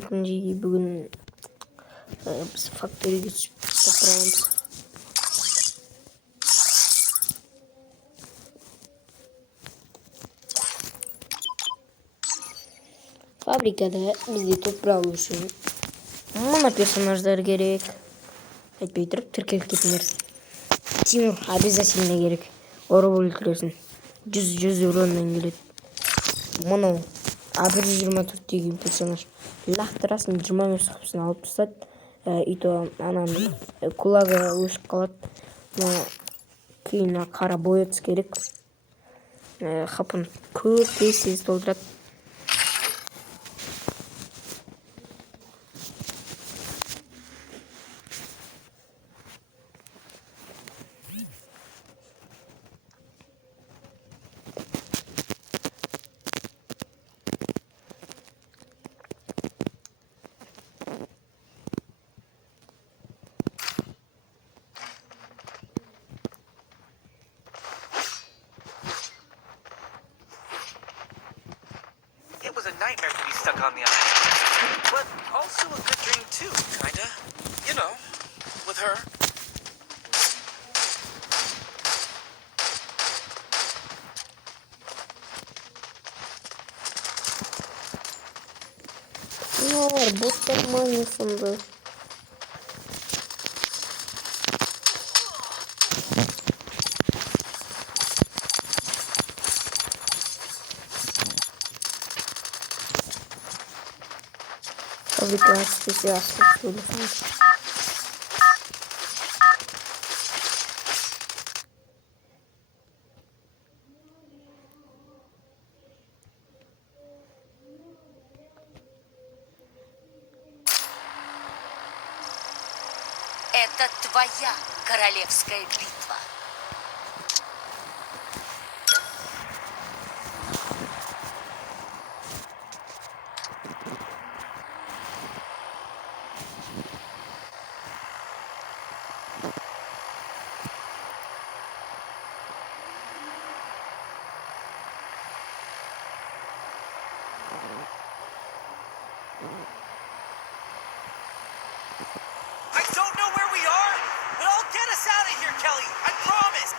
Assalamualaikum Ji. Bugün biz faktöre geçip toprağımız. Fabrikada bizde toprağı oluşuyor. Mana personajlar gerek. Айтпай тұрып тіркеліп кетіңдер. Тимур обязательно керек. Ұрып өлтіресің. 100 euroдан келеді. Мынау А124 деген персонаж. Лақтырасын 25 қапысын алып тастады. И то ананың кулагы өшіп қалады. Но кейін қара боятысы керек. Хапын көп тез толтырады. It was a nightmare to be stuck on the island. But also a good dream too, kinda. You know, with her. Ne var? Boşlar manyasında. Fabrika sitesi açmış böyle sanki. Это твоя королевская битва. I don't know where we are, but I'll get us out of here, Kelly. I promise.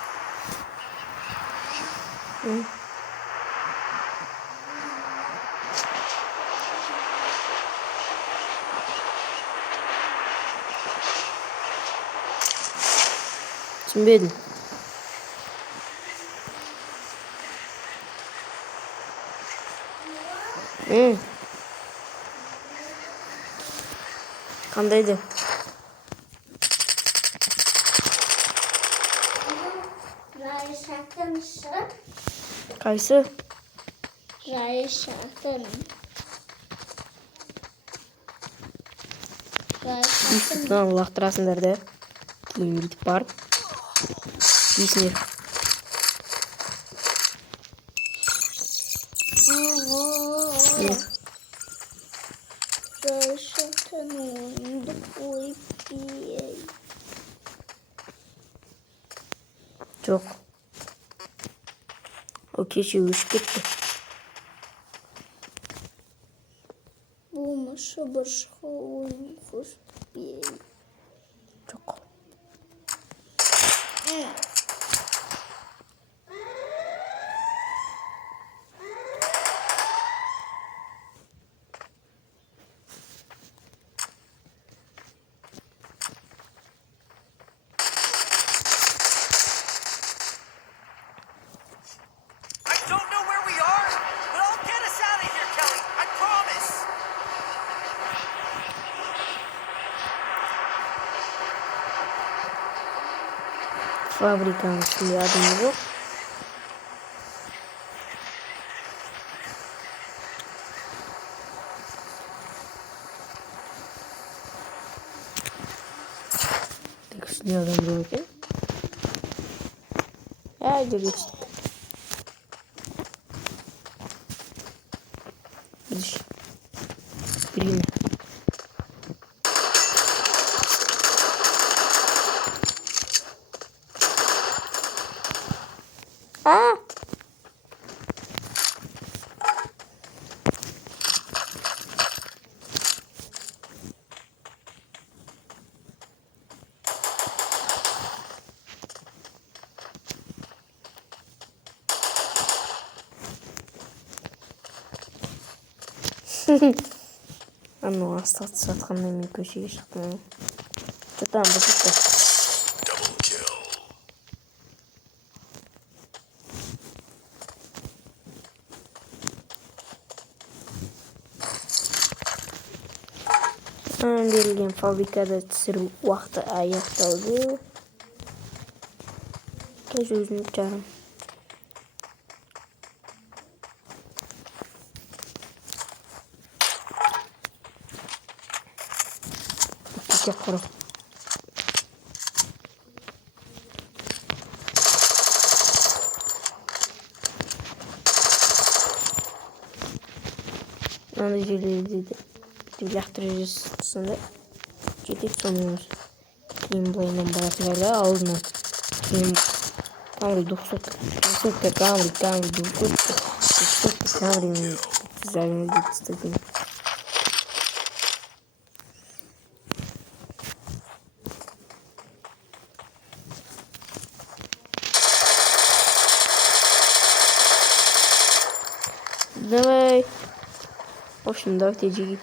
Түсінбедім. Қандайды? Қайсы? Мынаны лақтырасыңдар да. Кейін бүйтіп барып. Есіне. Жоқ. О кеше өшіп кетті. Болмашы башқа ойын қоспей. Жоқ. I don't know where we are, but I'll get us out of here, Kelly. I promise. Fabrikanın şimdi adımı yok. Так, şimdi adam yok ya. Haydi geçtik. Gidiş. Birine. Анау астықты сатқаннан мен көшеге шықтым. Жатам бұл кетті. Берілген фабрикада түсіру уақыты аяқталды. Қазір өзім жарым. Кете құры. Аны жерлерде де лақтырып жасында жетек соныңыз. Кейін бұлайынан баратын әлі алдынан. Кейін камри 200 камри 200 камри зәлімі деп істеген. Давай. В общем, давайте джиги.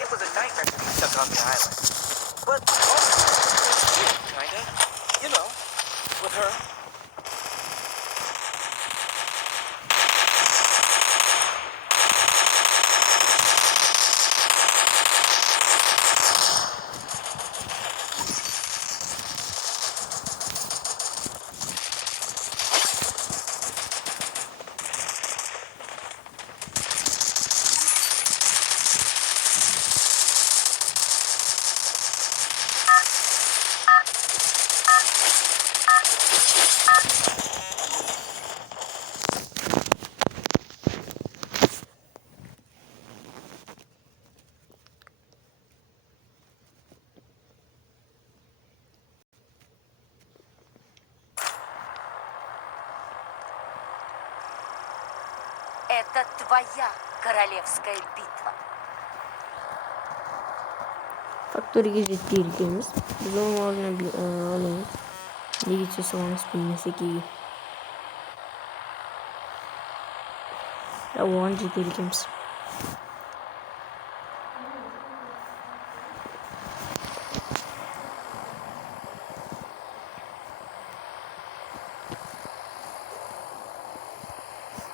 It was a nightmare to be stuck on the island. But also, kinda. You know, with her. Это твоя королевская битва. Faktöre жеткенбиз. Biz onun ornuna neге жасалганын билмесек iyi. Оған жете элгенбиз.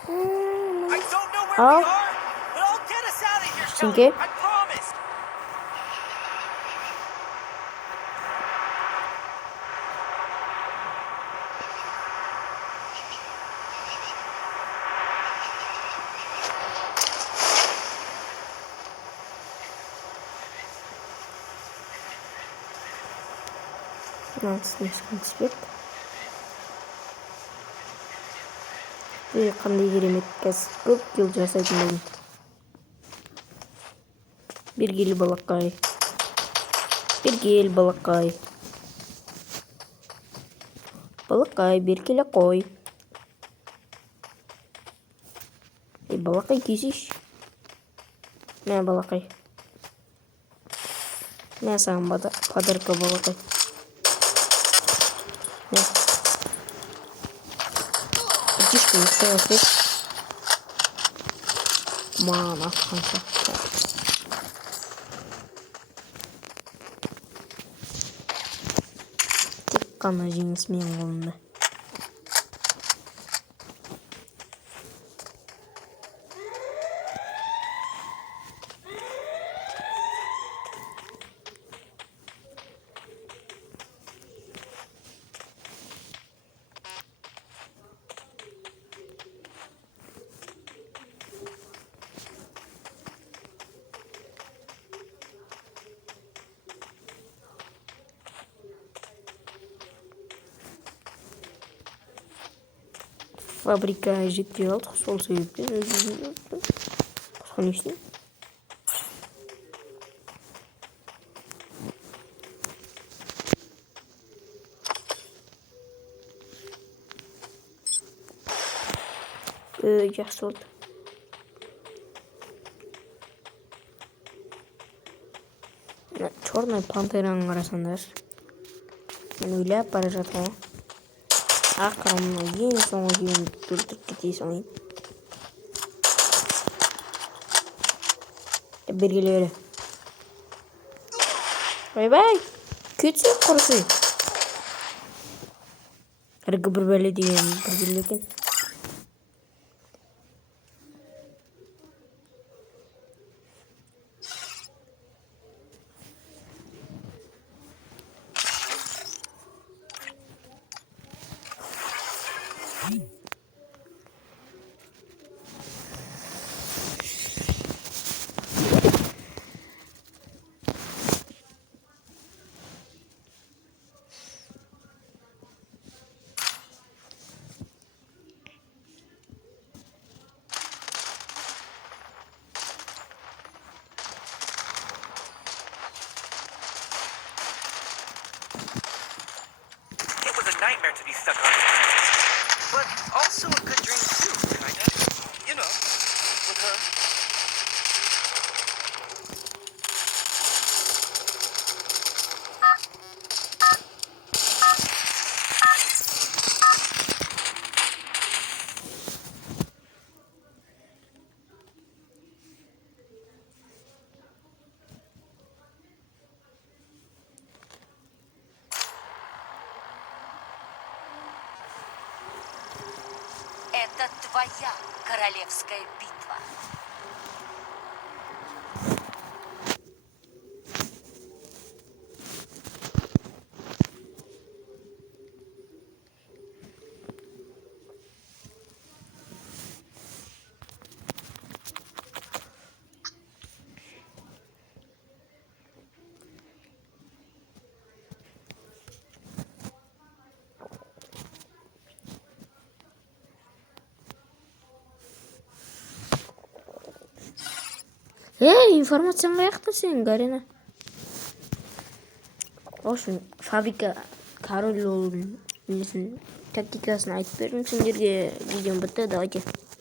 I don't know where we are, but I'll get us out of here, Shelly. Çünkü- I promise. Слишком цвет. Қандай керемет кәсіп, көп жыл жасайтын болдым. Бер кел балақай. Бер кел балақай. Балақай, бер келе қой. Балақай кесеш. Мә балақай. Мә саған подарка балақай. Мә. Птичка усталась. Ман атқанша. Тек қана жеңіс менің қолымда. фабрика жетпей қалдық, сол себептен өзіміз басқа не істеймін. Жақсы болды. Черный пантераның қарасаңдар. Мен ойлап бара жатырмын ғой. Ақырын ең соңғы кейін өлтіріп кетесің ғой. Бергелі бері. Бай-бай. Кетсек құрысы. Әргі бір бәле деген бір бәле екен. It was a nightmare to be stuck on the island, but also a good dream too, kinda. You know, with her. Это твоя королевская битва. Информацияң қаяқта сенің, Гарина? Ошын фабрика король болудың несін тактикасын айтып бердім сендерге. Видеом бітті, давайте.